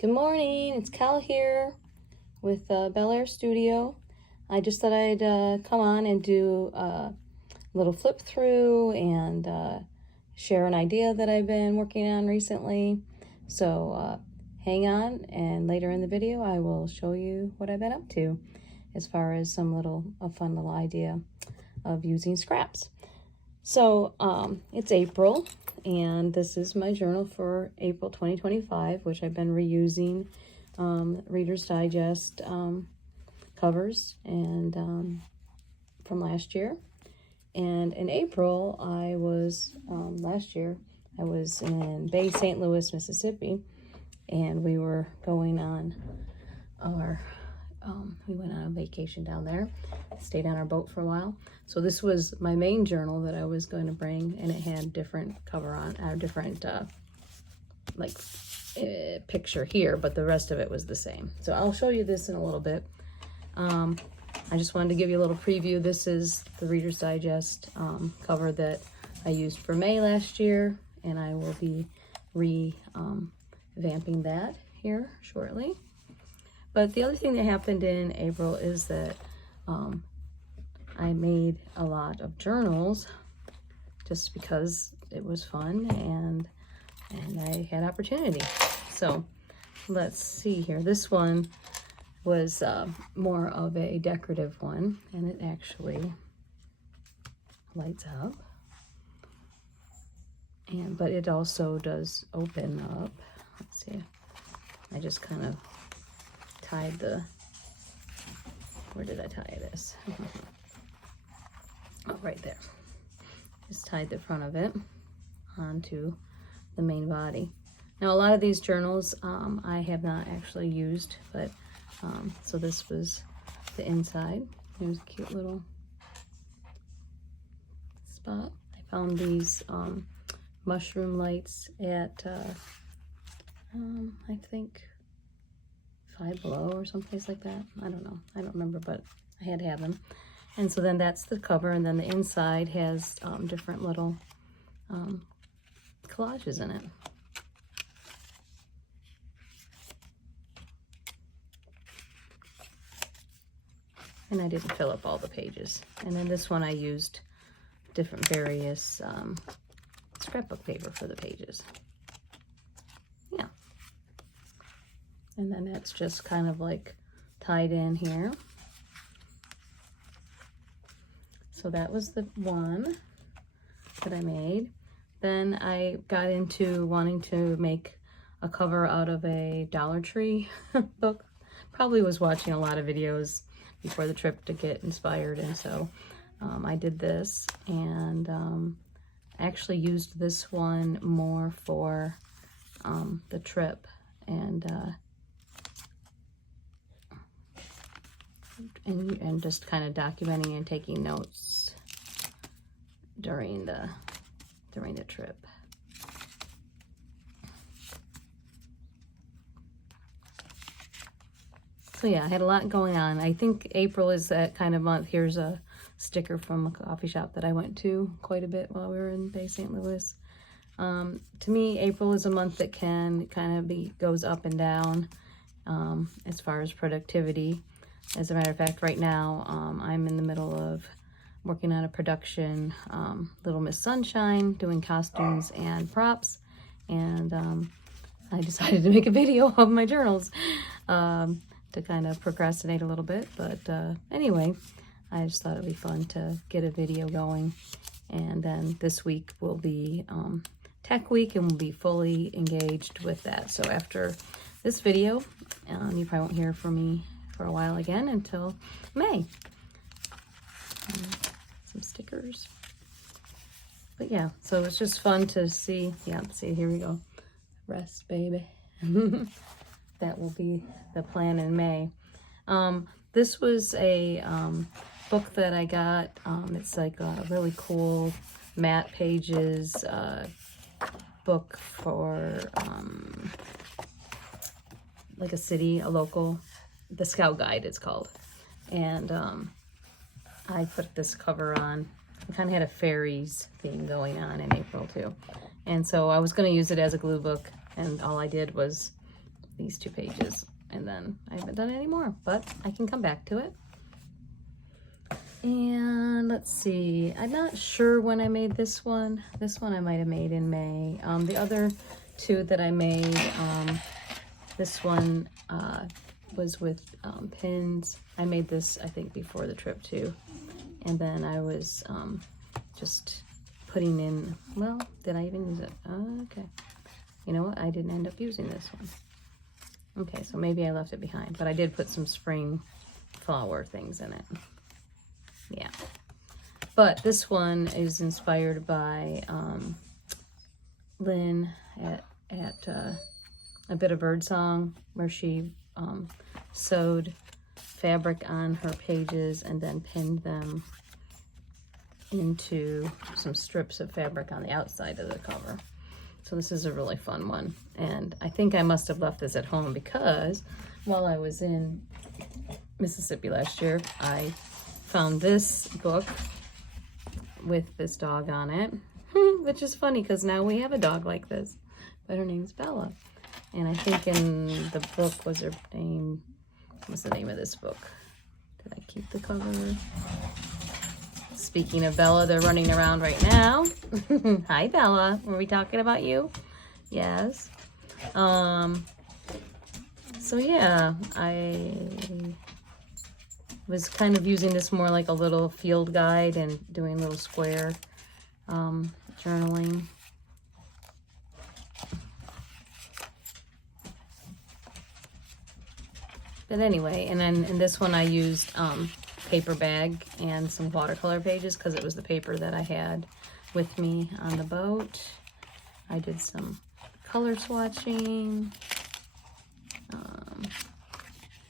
Good morning, it's Cal here with Bel Air Studio. I just thought I'd come on and do a little flip through and share an idea that I've been working on recently. So hang on, and later in the video I will show you what I've been up to as far as a fun little idea of using scraps. So it's April, and this is my journal for April 2025, which I've been reusing Reader's Digest covers and from last year. And in April, last year, I was in Bay St. Louis, Mississippi, and we were going on we went on a vacation down there, stayed on our boat for a while. So this was my main journal that I was going to bring, and it had different cover on, different picture here, but the rest of it was the same. So I'll show you this in a little bit. I just wanted to give you a little preview. This is the Reader's Digest cover that I used for May last year, and I will be revamping that here shortly. But the other thing that happened in April is that I made a lot of journals just because it was fun and I had opportunity. So let's see here. This one was more of a decorative one, and it actually lights up. But it also does open up. Let's see. I just kind of tied where did I tie this? Oh, right there. Just tied the front of it onto the main body. Now, a lot of these journals I have not actually used, but so this was the inside. There's a cute little spot. I found these mushroom lights at I think Five Below or someplace like that. I don't know. I don't remember, but I had to have them. And so then that's the cover, and then the inside has different little collages in it. And I didn't fill up all the pages. And then this one I used different various scrapbook paper for the pages. Yeah. And then that's just kind of like tied in here. So that was the one that I made. Then I got into wanting to make a cover out of a Dollar Tree book. Probably was watching a lot of videos before the trip to get inspired, and so I did this, and I actually used this one more for the trip, and just kind of documenting and taking notes during the trip. So yeah, I had a lot going on. I think April is that kind of month. Here's a sticker from a coffee shop that I went to quite a bit while we were in Bay St. Louis. To me, April is a month that can kind of goes up and down as far as productivity. As a matter of fact, right now, I'm in the middle of working on a production, Little Miss Sunshine, doing costumes and props, and I decided to make a video of my journals to kind of procrastinate a little bit, but anyway, I just thought it'd be fun to get a video going. And then this week will be Tech Week, and we'll be fully engaged with that. So after this video, you probably won't hear from me for a while again until May. Some stickers. But yeah, so it's just fun to see. Yeah, see, here we go. Rest, baby. That will be the plan in May. This was a book that I got. It's like a really cool matte pages book for like a city, a local, the Scout Guide it's called. And I put this cover on. I kind of had a fairies theme going on in April too. And so I was going to use it as a glue book, and all I did was these 2 pages, and then I haven't done any more, but I can come back to it. And let's see, I'm not sure when I made this one. This one I might have made in May. The other 2 that I made, this one was with pins. I made this, I think, before the trip too. And then I was just putting in, well, did I even use it? Okay. You know what? I didn't end up using this one. Okay, so maybe I left it behind, but I did put some spring flower things in it. Yeah, but this one is inspired by Lynn at A Bit of Birdsong, where she sewed fabric on her pages and then pinned them into some strips of fabric on the outside of the cover. So this is a really fun one, and I think I must have left this at home because while I was in Mississippi last year, I found this book with this dog on it, which is funny because now we have a dog like this, but her name's Bella. And I think in the book was her name, what's the name of this book? Did I keep the cover? Speaking of Bella, they're running around right now. Hi Bella, were we talking about you? Yes. So yeah, I was kind of using this more like a little field guide and doing little square journaling. But anyway, and then in this one I used paper bag and some watercolor pages because it was the paper that I had with me on the boat. I did some color swatching.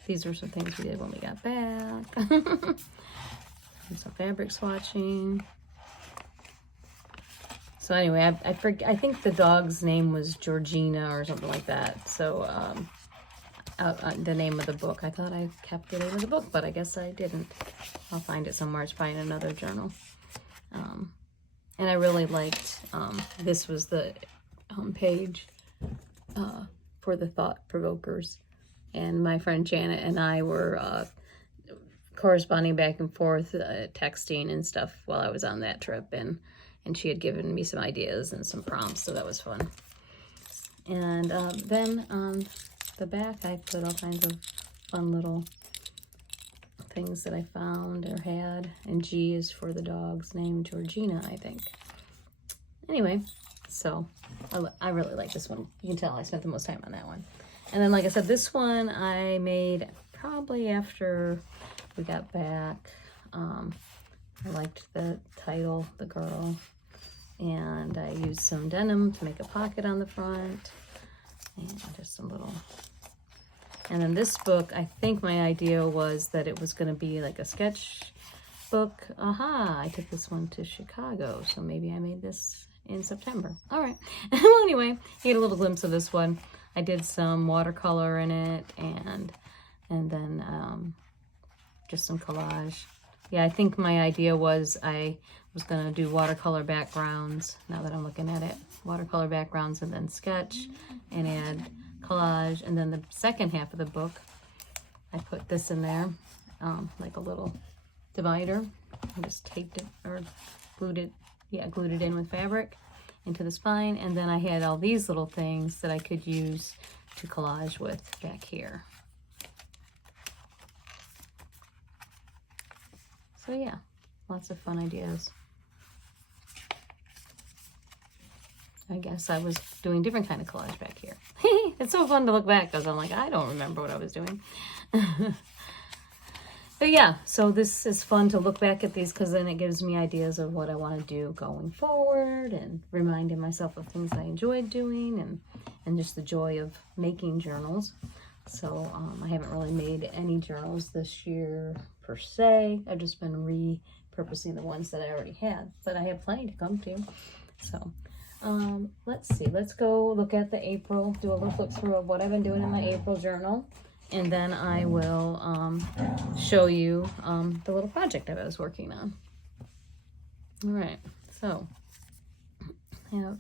These were some things we did when we got back. And some fabric swatching. So anyway, I think the dog's name was Georgina or something like that. So the name of the book. I thought I kept the name of the book, but I guess I didn't. I'll find it somewhere. It's probably in another journal. And I really liked, this was the page for the thought provokers. And my friend Janet and I were corresponding back and forth, texting and stuff while I was on that trip. And she had given me some ideas and some prompts, so that was fun. And then on the back, I put all kinds of fun little things that I found or had. And G is for the dog's name, Georgina, I think. Anyway, so I really like this one. You can tell I spent the most time on that one. And then, like I said, this one I made probably after we got back. I liked the title, The Girl. And I used some denim to make a pocket on the front. And just some little... And then this book, I think my idea was that it was going to be like a sketch book. Aha, I took this one to Chicago. So maybe I made this in September. All right. Well, anyway, you get a little glimpse of this one. I did some watercolor in it and then just some collage. Yeah, I think my idea was I was going to do watercolor backgrounds, now that I'm looking at it. Watercolor backgrounds and then sketch and add collage. And then the second half of the book, I put this in there, like a little divider. I just taped it or glued it in with fabric into the spine, and then I had all these little things that I could use to collage with back here. So yeah, lots of fun ideas. I guess I was doing different kind of collage back here. It's so fun to look back because I'm like, I don't remember what I was doing. But yeah, so this is fun to look back at these because then it gives me ideas of what I want to do going forward and reminding myself of things I enjoyed doing and just the joy of making journals. So I haven't really made any journals this year per se. I've just been repurposing the ones that I already had, but I have plenty to come to. So let's see, let's go look at the April, do a little flip through of what I've been doing in my April journal. And then I will show you the little project I was working on. All right, so I have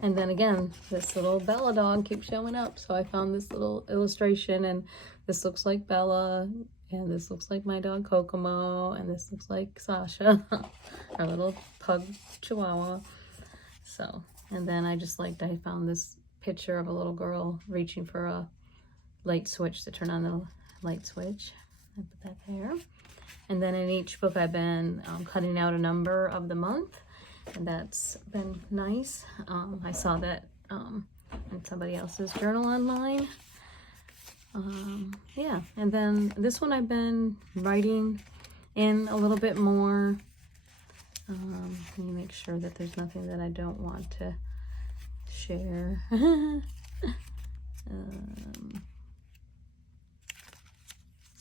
And then again, this little Bella dog keeps showing up. So I found this little illustration, and this looks like Bella, and this looks like my dog Kokomo, and this looks like Sasha, our little pug chihuahua. So, and then I found this picture of a little girl reaching for a light switch to turn on the light switch. I put that there. And then in each book I've been cutting out a number of the month, and that's been nice. I saw that in somebody else's journal online. Yeah, and then this one I've been writing in a little bit more. Let me make sure that there's nothing that I don't want to share.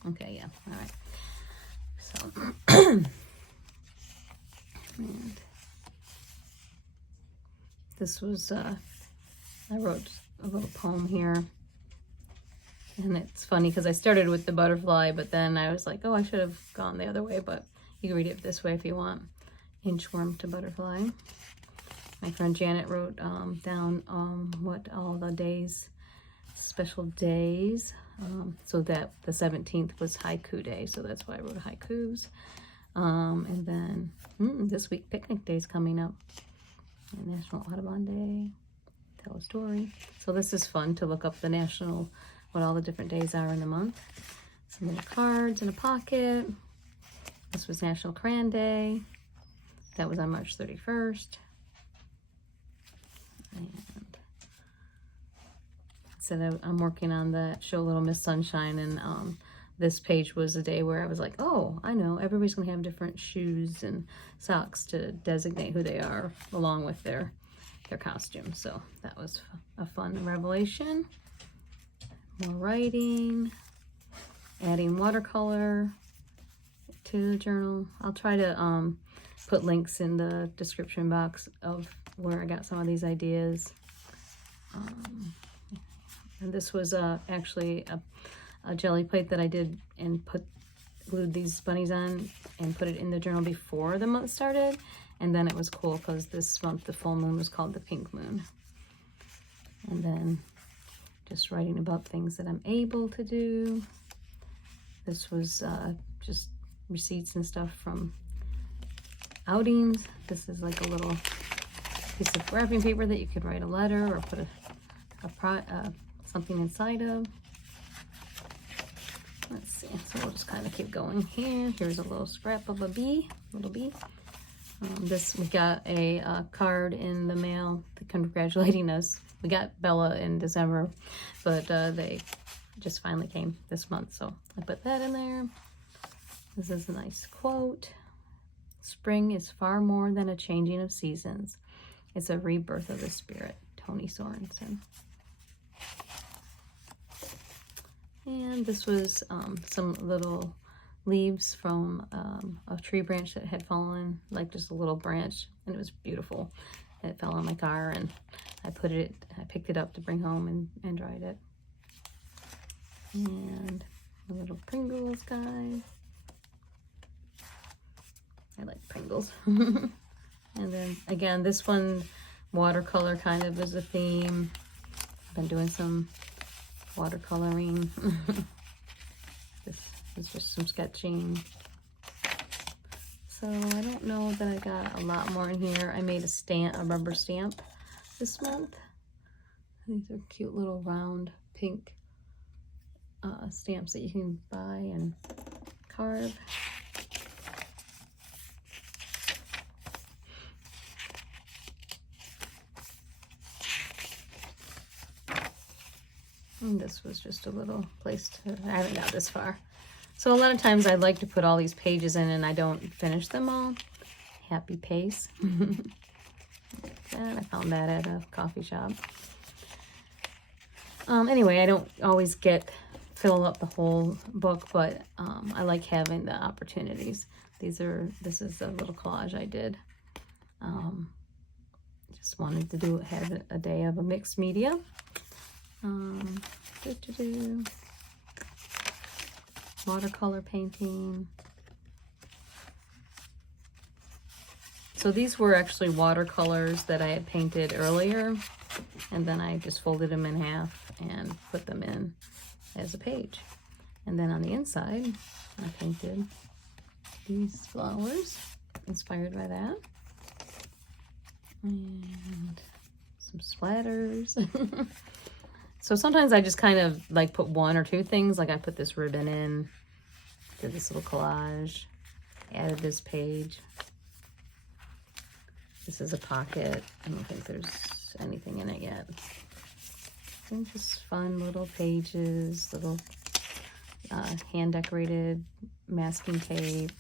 Okay, yeah, all right. So, and this was, I wrote a little poem here. And it's funny because I started with the butterfly, but then I was like, oh, I should have gone the other way, but you can read it this way if you want. Inchworm to butterfly. My friend Janet wrote down what all the days, special days. So that the 17th was haiku day, so that's why I wrote haikus. And then this week picnic day is coming up. National Audubon Day. Tell a story. So this is fun to look up the national, what all the different days are in the month. Some little cards in a pocket. This was National Crayon Day. That was on March 31st. And said I'm working on the show Little Miss Sunshine, and this page was a day where I was like, oh, I know, everybody's gonna have different shoes and socks to designate who they are along with their costume. So that was a fun revelation. More writing, adding watercolor to the journal. I'll try to put links in the description box of where I got some of these ideas. And this was actually a jelly plate that I did and glued these bunnies on and put it in the journal before the month started. And then it was cool because this month the full moon was called the pink moon. And then just writing about things that I'm able to do. This was just receipts and stuff from outings. This is like a little piece of wrapping paper that you could write a letter or put something inside of. Let's see, so we'll just kind of keep going here. Here's a little scrap of a bee, little bee. We got a card in the mail congratulating us. We got Bella in December, but they just finally came this month, so I put that in there. This is a nice quote. Spring is far more than a changing of seasons. It's a rebirth of the spirit. Tony Sorensen. And this was some little leaves from a tree branch that had fallen, like just a little branch, and it was beautiful. It fell on my car, and I picked it up to bring home and dried it. And a little Pringles guy. I like Pringles. And then again, this one, watercolor kind of is a theme. I've been doing some watercoloring. This is just some sketching. So I don't know that I got a lot more in here. I made a rubber stamp this month. These are cute little round pink stamps that you can buy and carve. And this was just a little place I haven't got this far. So a lot of times I like to put all these pages in and I don't finish them all. Happy pace. And I found that at a coffee shop. Anyway, I don't always fill up the whole book, but I like having the opportunities. This is a little collage I did. Just wanted to have a day of a mixed media. Watercolor painting. So these were actually watercolors that I had painted earlier, and then I just folded them in half and put them in as a page. And then on the inside, I painted these flowers, inspired by that. And some splatters. So sometimes I just kind of like put one or two things, like I put this ribbon in, did this little collage, added this page. This is a pocket. I don't think there's anything in it yet. I think just fun little pages, little hand decorated masking tape,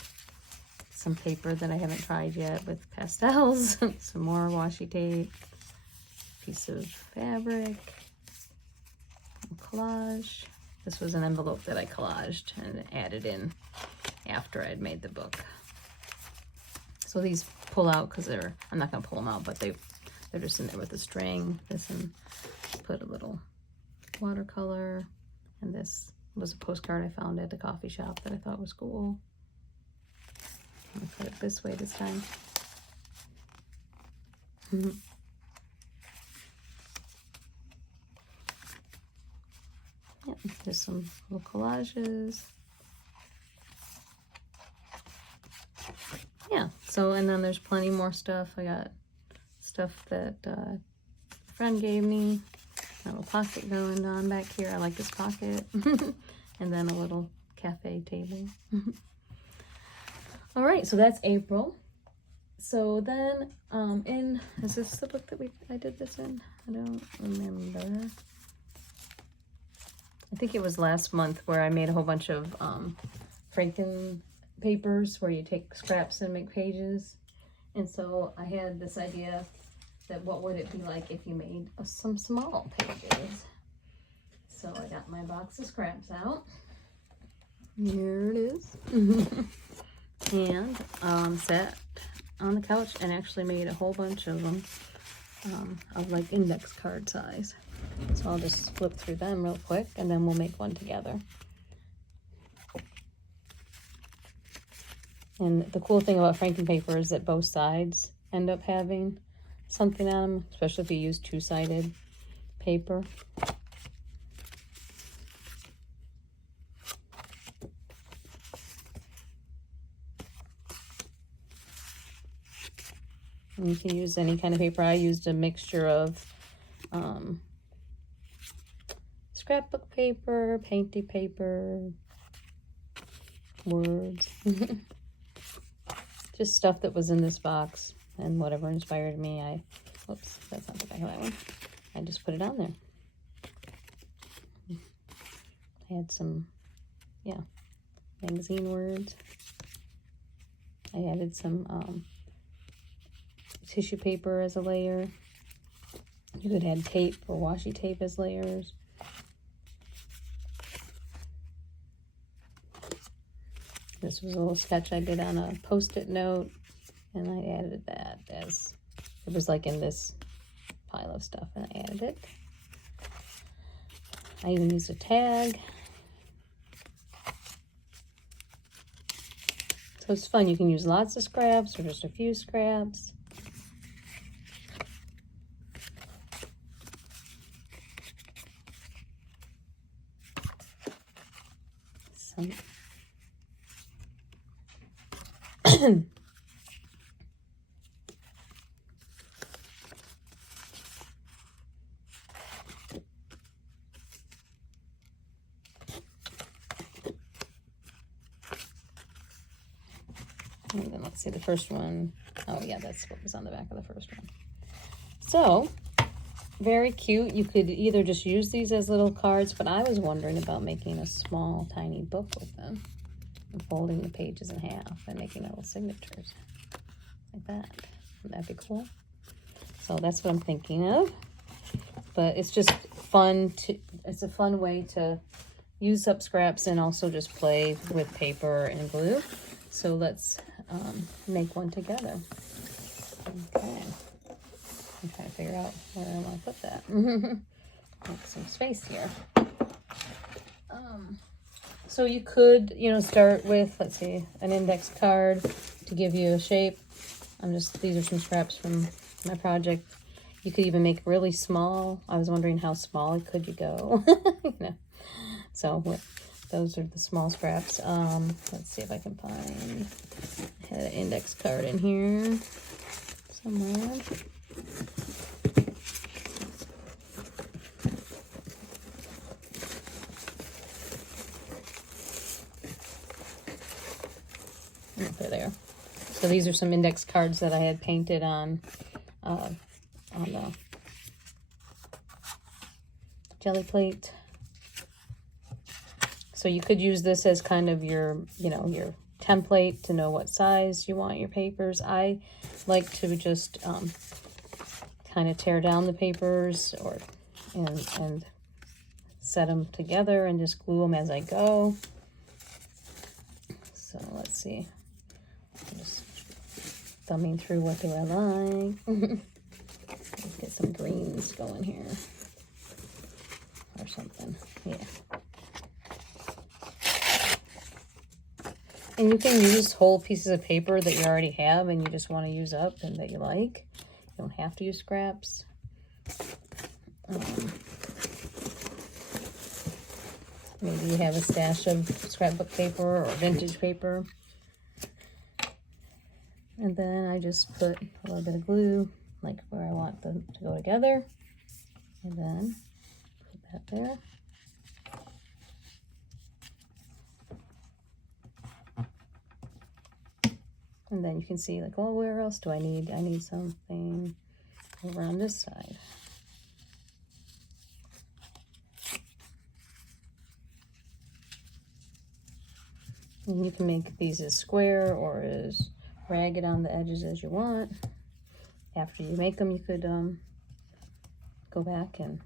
some paper that I haven't tried yet with pastels, some more washi tape, piece of fabric, collage. This was an envelope that I collaged and added in after I'd made the book. So these pull out because I'm not going to pull them out, but they're just in there with a string. This, and put a little watercolor, and this was a postcard I found at the coffee shop that I thought was cool. I'm going to put it this way this time. Yep, there's some little collages. Yeah, so, and then there's plenty more stuff. I got stuff that a friend gave me. A little pocket going on back here. I like this pocket. And then a little cafe table. All right, so that's April. So then, is this the book that I did this in? I don't remember. I think it was last month where I made a whole bunch of Franken-papers where you take scraps and make pages. And so I had this idea that what would it be like if you made some small pages. So I got my box of scraps out. Here it is. And sat on the couch and actually made a whole bunch of them of like index card size. So I'll just flip through them real quick and then we'll make one together. And the cool thing about Franken-paper is that both sides end up having something on them, especially if you use two-sided paper. And you can use any kind of paper. I used a mixture of scrapbook paper, painty paper, words. Just stuff that was in this box and whatever inspired me. Oops, that's not the back of that one. I just put it on there. I had some, magazine words. I added some tissue paper as a layer. You could add tape or washi tape as layers. This was a little sketch I did on a Post-it note, and I added that as, it was like in this pile of stuff, and I added it. I even used a tag. So it's fun. You can use lots of scraps or just a few scraps. Some and then let's see the first one. Oh yeah, that's what was on the back of the first one. So very cute. You could either just use these as little cards, but I was wondering about making a small tiny book with them and folding the pages in half and making little signatures like that. Wouldn't that be cool? So that's what I'm thinking of. But it's just fun it's a fun way to use up scraps and also just play with paper and glue. So let's make one together. Okay. I'm trying to figure out where I want to put that. Make some space here. So you could, start with, let's see, an index card to give you a shape. These are some scraps from my project. You could even make really small. I was wondering how small could you go? You know. So those are the small scraps. Let's see if I can find, I had an index card in here somewhere. Okay, there. So these are some index cards that I had painted on the jelly plate. So you could use this as kind of your, you know, your template to know what size you want your papers. I like to just kind of tear down the papers and set them together and just glue them as I go. So let's see. I'm just thumbing through what do I like. Let's get some greens going here or something. Yeah. And you can use whole pieces of paper that you already have and you just want to use up and that you like. You don't have to use scraps. Maybe you have a stash of scrapbook paper or vintage paper. And then I just put a little bit of glue, like where I want them to go together. And then put that there. And then you can see, like, oh, where else do I need? I need something over on this side. And you can make these as square or as ragged on the edges as you want. After you make them, you could go back and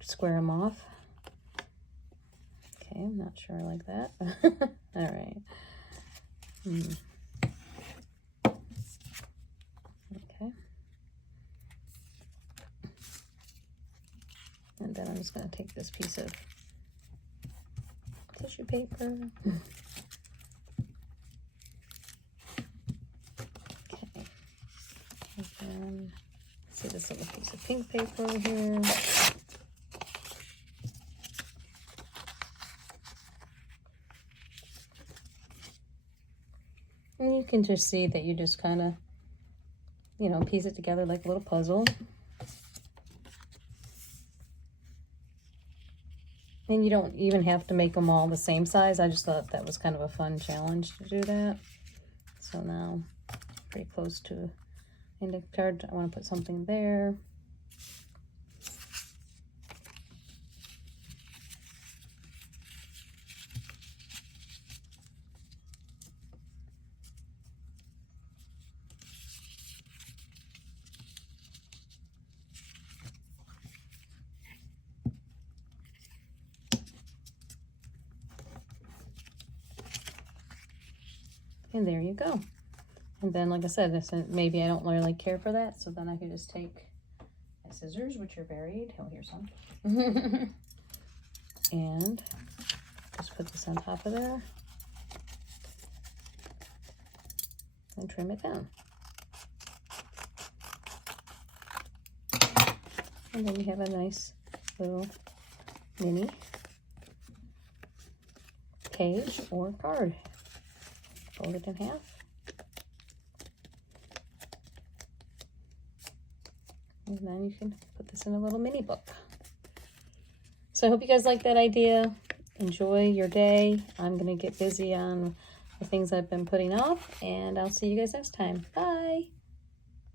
square them off. Okay, I'm not sure I like that. All right. Okay. And then I'm just going to take this piece of tissue paper. Okay. And then see this little piece of pink paper here. And you can just see that you just kind of, you know, piece it together like a little puzzle. And you don't even have to make them all the same size. I just thought that was kind of a fun challenge to do that. So now, pretty close to index card. I want to put something there. And there you go. And then, like I said, maybe I don't really care for that, so then I can just take my scissors, which are buried. Oh, here's some. And just put this on top of there. And trim it down. And then you have a nice little mini page or card. Fold it in half. And then you can put this in a little mini book. So I hope you guys like that idea. Enjoy your day. I'm going to get busy on the things I've been putting off, and I'll see you guys next time. Bye.